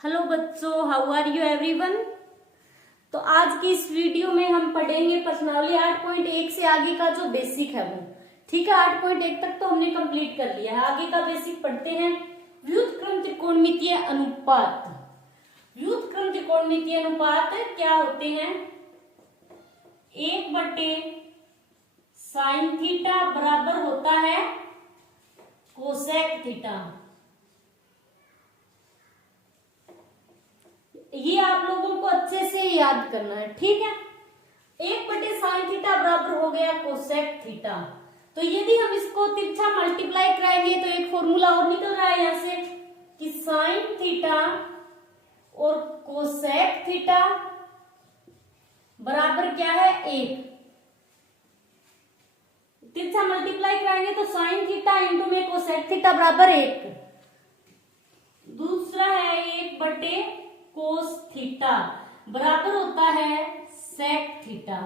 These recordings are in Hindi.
हेलो बच्चों, हाउ आर यू एवरीवन। तो आज की इस वीडियो में हम पढ़ेंगे प्रश्नावली 8.1 से आगे का जो बेसिक है वो। ठीक है, 8.1 तक तो हमने कंप्लीट कर लिया है। आगे का बेसिक पढ़ते हैं। व्युत्क्रम त्रिकोणमितीय अनुपात। व्युत्क्रम त्रिकोणमितीय अनुपात क्या होते हैं? 1/sin थीटा बराबर होता है कोसेक थीटा। ये आप लोगों को अच्छे से याद करना है, ठीक है। 1/sin थीटा बराबर हो गया कोसेक थीटा। तो यदि हम इसको तिरछा मल्टीप्लाई कराएंगे तो एक फॉर्मूला और निकल रहा है यहां से कि साइन थीटा और कोसेक थीटा बराबर क्या है? 1। तिरछा मल्टीप्लाई कराएंगे तो साइन थीटा इंटू में कोसेक थीटा बराबर 1। दूसरा है 1/कोस थीटा बराबर होता है सेक थीटा।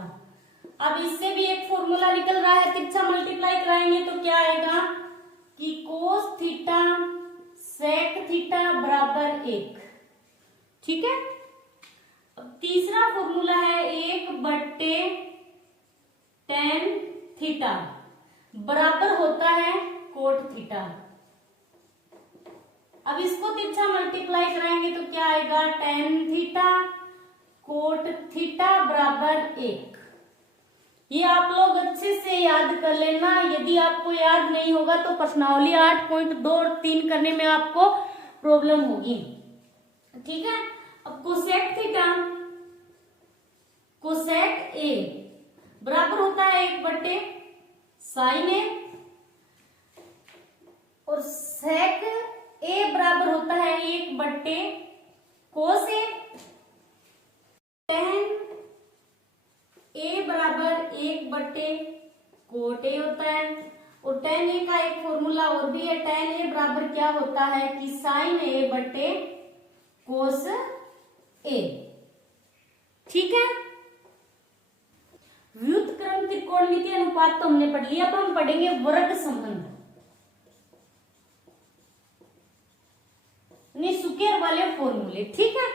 अब इससे भी एक फॉर्मूला निकल रहा है, तिरछा मल्टीप्लाई कराएंगे तो क्या आएगा कि कोस थीटा सेक थीटा बराबर 1। ठीक है। अब तीसरा फॉर्मूला है 1/tan थीटा बराबर होता है कोट थीटा। अब इसको तिरछा मल्टीप्लाई कराएंगे तो क्या आएगा? tan थीटा कोट थीटा बराबर 1। ये आप लोग अच्छे से याद कर लेना। यदि आपको याद नहीं होगा तो प्रश्नावली 8.2 और 3 करने में आपको प्रॉब्लम होगी। ठीक है। अब कोसेक थीटा कोसेक ए बराबर होता है 1/sin ए और सेक ए बराबर होता है 1/कोस ए। tan ए बराबर 1/कोट ए होता है। और tan ए का एक फॉर्मूला और भी है। tan ए बराबर क्या होता है कि sin a/कोस ए। ठीक है। व्युत्क्रम त्रिकोणमितीय अनुपात तो हमने पढ़ लिया। अब हम पढ़ेंगे वर्ग संबंध, स्क्वायर वाले फॉर्मूले। ठीक है।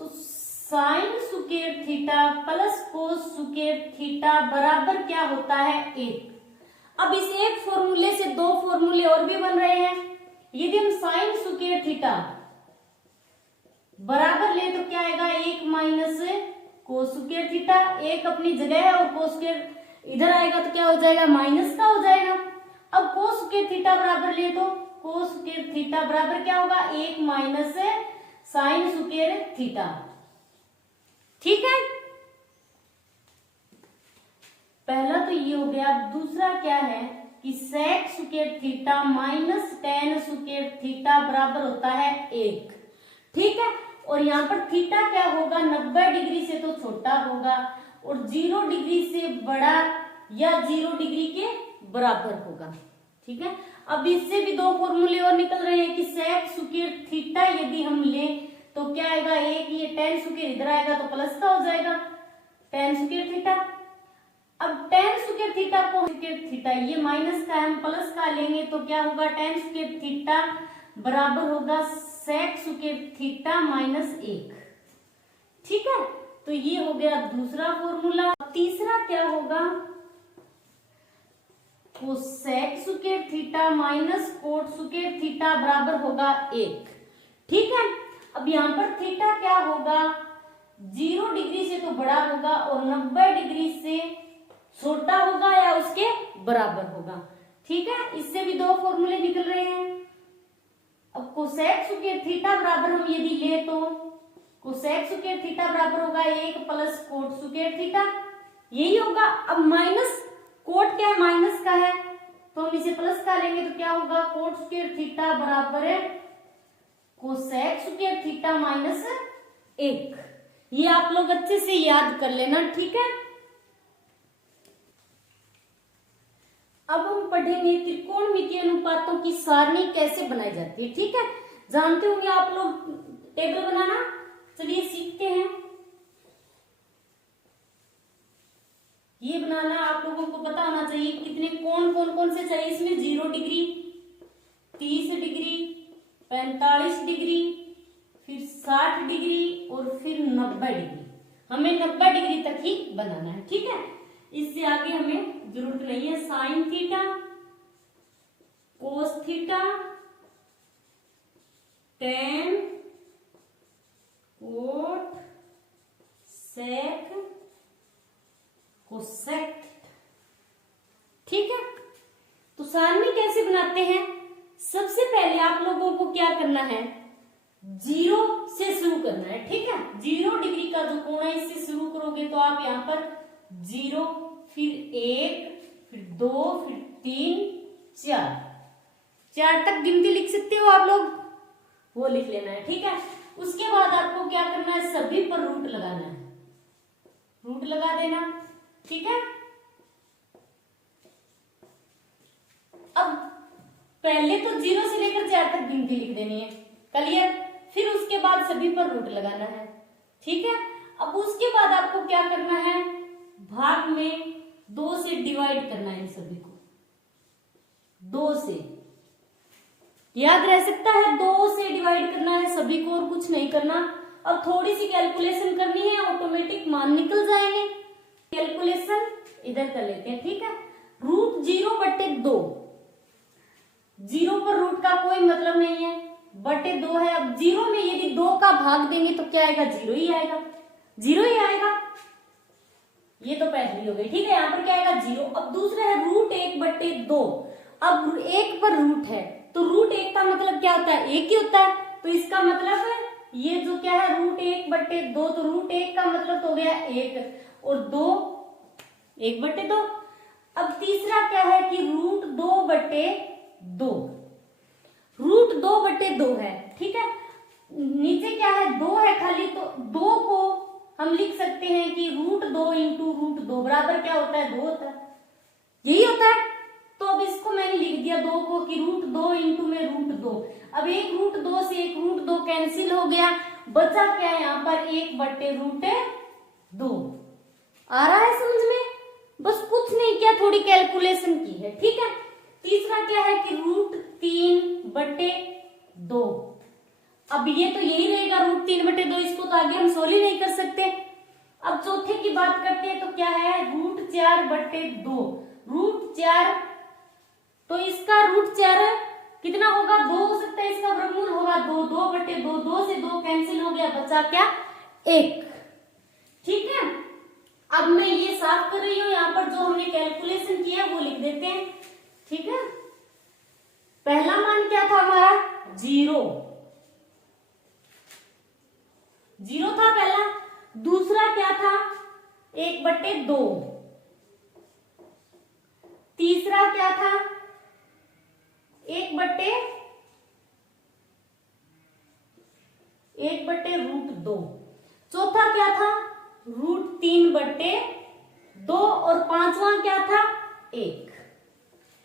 तो sine square theta plus cos square theta बराबर क्या होता है? 1। अब इस एक फॉर्मूले से दो फॉर्मूले और भी बन रहे हैं। यदि हम साइन स्क्वायर थीटा बराबर ले तो क्या आएगा? 1 - कोस स्क्वायर थीटा। एक अपनी जगह है और कोस स्क्वायर इधर आएगा तो क्या हो जाएगा? माइनस का हो जाएगा। अब कोस स्क्वायर थीटा बराबर ले तो कोस स्क्वायर थीटा बराबर क्या होगा? 1 - साइन स्क्वायर थीटा। ठीक है। पहला तो ये हो गया। दूसरा क्या है कि sec square theta minus tan square theta बराबर होता है 1। ठीक है। और यहाँ पर थीटा क्या होगा? 90 डिग्री से तो छोटा होगा और 0 डिग्री से बड़ा या 0 डिग्री के बराबर होगा। ठीक है। अब इससे भी दो फॉर्मूले और निकल रहे हैं कि सेक स्क्वायर थीटा यदि हम लें तो क्या आएगा? एक ये tan स्क्वायर इधर आएगा तो प्लस का हो जाएगा tan स्क्वायर थीटा। अब tan स्क्वायर थीटा को स्क्वायर थीटा ये माइनस का है, हम प्लस का लेंगे तो क्या होगा? tan स्क्वायर थीटा बराबर होगा सेक स्क्वायर थीटा -1। ठीक है। तो ये हो गया दूसरा फॉर्मूला। तीसरा क्या होगा? Cosec square theta minus cot square theta बराबर होगा 1। ठीक है। अब यहाँ पर थीटा क्या होगा? 0 डिग्री से तो बड़ा होगा और 90 डिग्री से छोटा होगा या उसके बराबर होगा। ठीक है। इससे भी दो फॉर्मूले निकल रहे हैं। अब कोसेक स्क्वायर थीटा बराबर हम यदि ले तो कोसेक स्क्वायर थीटा बराबर होगा 1 + कोट स्क्वायर थीटा, यही होगा। अब माइनस कोट क्या है? माइनस का है तो हम इसे प्लस का लेंगे तो क्या होगा? कोट स्क्वायर थीटा बराबर है कोसेक स्क्वायर थीटा -1। ये आप लोग अच्छे से याद कर लेना। ठीक है। अब हम पढ़ेंगे त्रिकोणमितीय अनुपातों की सारणी कैसे बनाई जाती है। ठीक है। जानते होंगे आप लोग टेबल बनाना। चलिए सीखते हैं। ये बनाना आप लोगों को पता होना चाहिए। कितने कौन से चाहिए इसमें? 0 डिग्री, 30 डिग्री, 45 डिग्री, फिर 60 डिग्री और फिर 90 डिग्री। हमें 90 डिग्री तक ही बनाना है, ठीक है। इससे आगे हमें जरूरत नहीं है। Sine theta, cos theta, tan, cot, sec, cosec, ठीक है। तो सारणी कैसे बनाते हैं? सबसे पहले आप लोगों को क्या करना है, 0 से शुरू करना है, ठीक है। 0 डिग्री का जो कोण है इससे शुरू करोगे तो आप यहाँ पर 0, फिर 1, फिर 2, फिर 3, 4 तक गिनती लिख सकते हो आप लोग, वो लिख लेना है, ठीक है। उसके बाद आपको क्या करना है, सभी पर रूट लगाना है, रूट लगा देना, ठीक है। अब पहले तो 0 से लेकर 4 तक गिनती लिख देनी है, क्लियर। फिर उसके बाद सभी पर रूट लगाना है, ठीक है। अब उसके बाद आपको क्या करना है, भाग में 2 से डिवाइड करना है इन सभी को, 2 से, याद रह सकता है, 2 से डिवाइड करना है सभी को और कुछ नहीं करना। अब थोड़ी सी कैलकुलेशन करनी है, ऑटोमेटिक मान निकल जाएंगे। कैलकुलेशन इधर कर लेते हैं, ठीक है। रूट 0/2, 0 पर रूट का कोई मतलब नहीं है, बटे 2 है। अब 0 में यदि 2 का भाग देंगे तो क्या आएगा, 0 ही आएगा, 0 ही आएगा। ये तो पहली हो गई, ठीक है। यहाँ पर क्या आएगा, 0। अब दूसरा है रूट 1/2। अब 1 पर रूट है तो रूट 1 का मतलब क्या होता है, 1 ही होता है। तो इसका मतलब है ये जो क्या है, रूट 1/2, तो रूट 1 का मतलब तो हो गया 1 और 2 1/2। अब तीसरा क्या है कि रूट 2/2, रूट 2/2 है, ठीक है। नीचे क्या है, 2 है खाली, तो 2 को हम लिख सकते हैं कि रूट 2 इंटू रूट 2 बराबर क्या होता है, 2 होता है, यही होता है। तो अब इसको मैंने लिख दिया 2 को कि रूट 2 इंटू में रूट 2। अब एक रूट 2 से एक रूट 2 कैंसिल हो गया, बचा क्या है यहाँ पर, 1/√2। आ रहा है समझ में? बस कुछ नहीं किया, थोड़ी कैलकुलेशन की है, ठीक है। तीसरा क्या है कि रूट 3/2। अब ये तो यही रहेगा रूट 3/2, इसको तो आगे हम सोल्व ही नहीं कर सकते। अब चौथे की बात करते हैं तो क्या है, रूट 4/2। रूट 4, तो इसका रूट 4 कितना होगा, 2 हो सकता है, इसका वर्गमूल होगा 2, 2/2, 2 से 2 कैंसिल हो गया, बचा क्या, 1, ठीक है। अब मैं ये साफ कर रही हूं, यहाँ पर जो हमने कैलकुलेशन किया वो लिख देते हैं, ठीक है। पहला मान क्या था हमारा, 0 था पहला। दूसरा क्या था, 1/2। तीसरा क्या था, 1/√2। चौथा क्या था, रूट 3/2 और पांचवा क्या था, 1।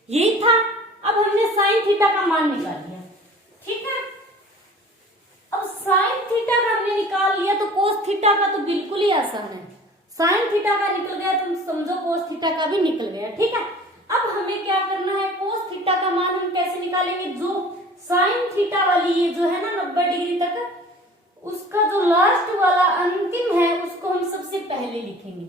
यही था। अब हमने साइन थीटा का मान निकाल लिया, ठीक है। अब साइन थीटा का हमने निकाल लिया तो कोस थीटा का तो बिल्कुल ही आसान है। साइन थीटा का निकल गया तो समझो कोस थीटा का भी निकल गया, ठीक है। अब हमें क्या करना है, कोस थीटा का मान हम कैसे निकालेंगे, जो साइन थीटा वाली ये जो है ना 90 डिग्री तक, उसका जो लास्ट वाला अंतिम है उसको हम सबसे पहले लिखेंगे,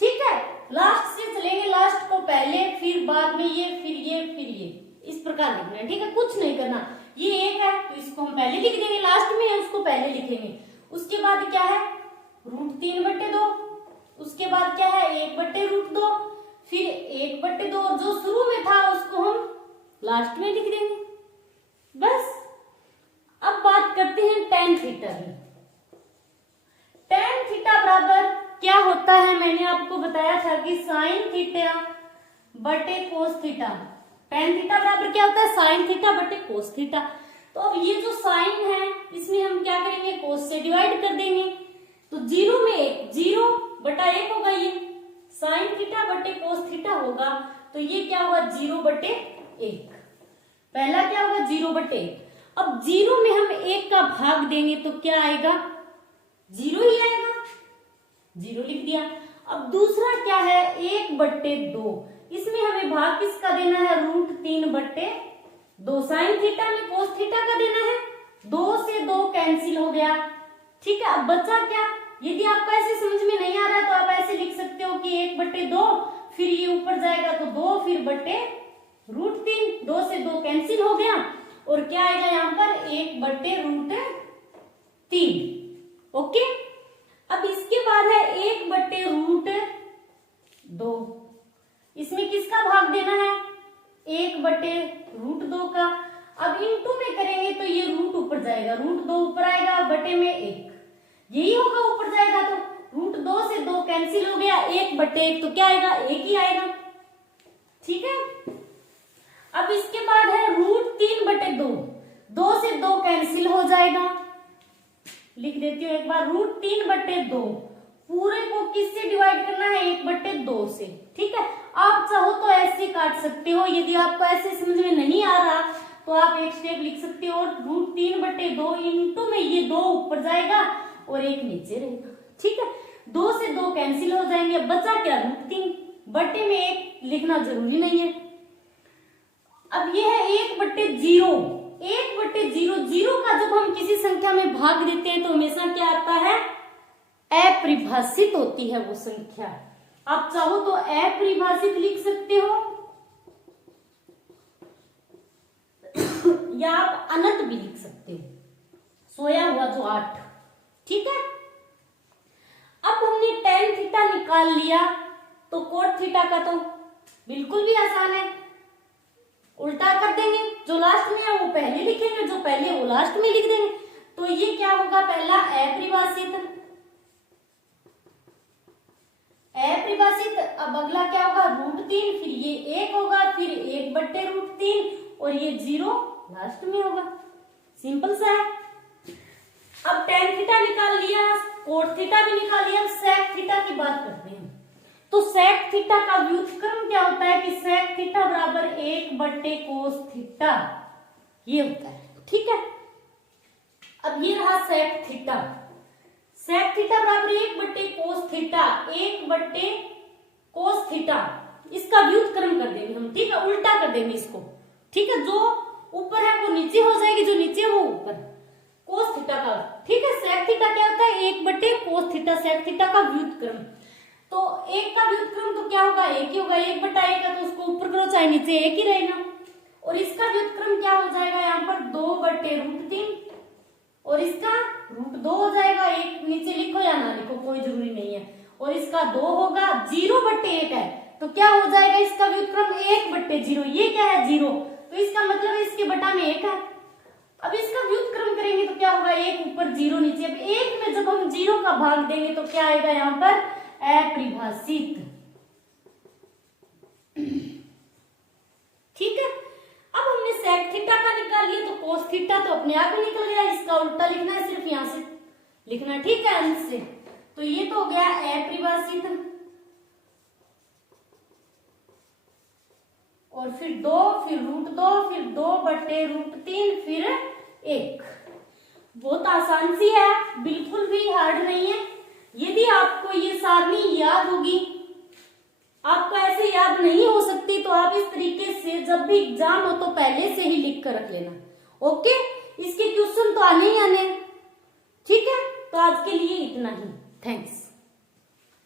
ठीक है। लास्ट से चलेंगे, लास्ट को पहले, फिर बाद में ये, फिर ये, फिर ये, इस प्रकार लिखना है, ठीक है। कुछ नहीं करना, ये 1 है तो इसको हम पहले लिख देंगे, लास्ट में है उसको पहले लिखेंगे। उसके बाद क्या है, रूट 3/2, उसके बाद क्या है, 1/√2, फिर 1/2 और जो शुरू में था उसको हम लास्ट में लिख देंगे, बस। अब बात करते हैं टेन थीटा की। टेन थीटा बराबर क्या होता है, मैंने आपको बताया था कि साइन थीटा बटे कोस थीटा। टेन थीटा बराबर क्या होता है, साइन थीटा बटे कोस थीटा। तो अब ये जो साइन है इसमें हम क्या करेंगे, कोस से डिवाइड कर देंगे, तो 0 में 1, 0/1 होगा, ये साइन थीटा बटे कोस थीटा होगा, तो ये क्या होगा, 0/1। पहला क्या होगा, 0/1। अब 0 में हम 1 का भाग देंगे तो क्या आएगा, 0 ही आएगा, 0 लिख दिया। अब दूसरा क्या है, 1/2, इसमें हमें भाग किसका देना है, रूट 3/2। साइन थीटा में कोस थीटा का देना है, 2 से 2 कैंसिल हो गया। ठीक है, अब बचा क्या? यदि आपको ऐसे समझ में नहीं आ रहा है तो आप ऐसे लिख सकते हो कि 1/2, फिर ये ऊपर जाएगा तो 2 फिर बटे √3, 2 से 2 कैंसिल हो गया और क्या आएगा यहाँ पर 1/√3। ओके, अब इसके बाद है 1/√2। इसमें किसका भाग देना है? 1/√2 का। अब इनटू में करेंगे तो ये रूट ऊपर जाएगा, √2 ऊपर आएगा, बटे में 1, यही होगा ऊपर जाएगा तो √2 से 2 कैंसिल हो गया, 1/1 तो क्या आएगा? 1 ही आएगा। ठीक है, अब इसके बाद है √3/2, 2 से 2 कैंसिल हो जाएगा, लिख देती हूँ एक बार, √3/2 पूरे को किससे डिवाइड करना है? 1/2 से। ठीक है, आप चाहो तो ऐसे काट सकते हो, यदि आपको ऐसे समझ में नहीं आ रहा तो आप एक स्टेप लिख सकते हो, √3/2 इंटू में ये 2 ऊपर जाएगा और 1 नीचे रहेगा। ठीक है, 2 से 2 कैंसिल हो जाएंगे, बचा क्या? √3, बटे में 1 लिखना जरूरी नहीं है। अब ये है 1/0, 1/0, 0 का जब हम किसी संख्या में भाग देते हैं तो हमेशा क्या आता है? अपरिभाषित होती है वो संख्या। आप चाहो तो अपरिभाषित लिख सकते हो या आप अनंत भी लिख सकते हो, सोया हुआ जो 8। ठीक है, अब हमने tan थीटा निकाल लिया तो cot थीटा का तो बिल्कुल भी आसान है, उल्टा कर देंगे, जो लास्ट में है वो पहले लिखेंगे, जो पहले वो लास्ट में लिख देंगे। तो ये क्या होगा? पहला अपरिभाषित, अपरिभाषित। अब अगला क्या होगा? √3, फिर ये 1 होगा, फिर 1/√3 और ये 0 लास्ट में होगा। सिंपल सा है। अब tan थीटा निकाल लिया, cot थीटा भी निकाल लिया, अब sec थीटा की बात करते हैं। तो sec थीटा का व्युत्क्रम क्या होता है कि sec थीटा बराबर 1/cos थीटा, ये होता है। ठीक है, अब ये रहा sec थीटा, sec थीटा बराबर 1/cos थीटा, 1/cos थीटा, इसका व्युत्क्रम कर देंगे हम। ठीक है, उल्टा कर देंगे इसको। ठीक है, जो ऊपर है वो नीचे हो जाएगी, जो नीचे है वो ऊपर, cos थीटा का। ठीक है, sec थीटा क्या होता है? 1/cos थीटा, sec थीटा का व्युत्क्रम। तो 1 का व्युत्क्रम तो क्या होगा? 1 ही होगा, 1/1 का तो उसको ऊपर करो चाहे नीचे 1 ही रहेगा। और इसका व्युत्क्रम क्या हो जाएगा यहाँ पर? 2/√3 और इसका √2 हो जाएगा। 1 नीचे लिखो या ना लिखो कोई जरूरी नहीं है। और इसका 2 होगा, 0/1 है तो क्या हो जाएगा? इसका व्युत्क्रम 1/0, ये क्या है? 0, तो इसका मतलब है इसके बटा में 1 है। अब इसका व्युत्क्रम करेंगे तो क्या होगा? 1 ऊपर 0 नीचे। अब 1 में जब हम 0 का भाग देंगे तो क्या आएगा यहाँ पर? अपरिभाषित। ठीक है, अब हमने sec थीटा का निकाल लिया तो cos थीटा तो अपने आप ही निकल गया, इसका उल्टा लिखना है, सिर्फ यहां से लिखना। ठीक है, अंश से। तो ये तो हो गया अपरिभाषित, और फिर 2, फिर √2, फिर 2/√3, फिर 1। बहुत आसान सी है, बिल्कुल भी हार्ड नहीं है। यदि आपको ये सारणी याद होगी, आपको ऐसे याद नहीं हो सकती तो आप इस तरीके से जब भी एग्जाम हो तो पहले से ही लिख कर रख लेना। ओके, इसके क्वेश्चन तो आने ही आने। ठीक है, तो आज के लिए इतना ही। थैंक्स।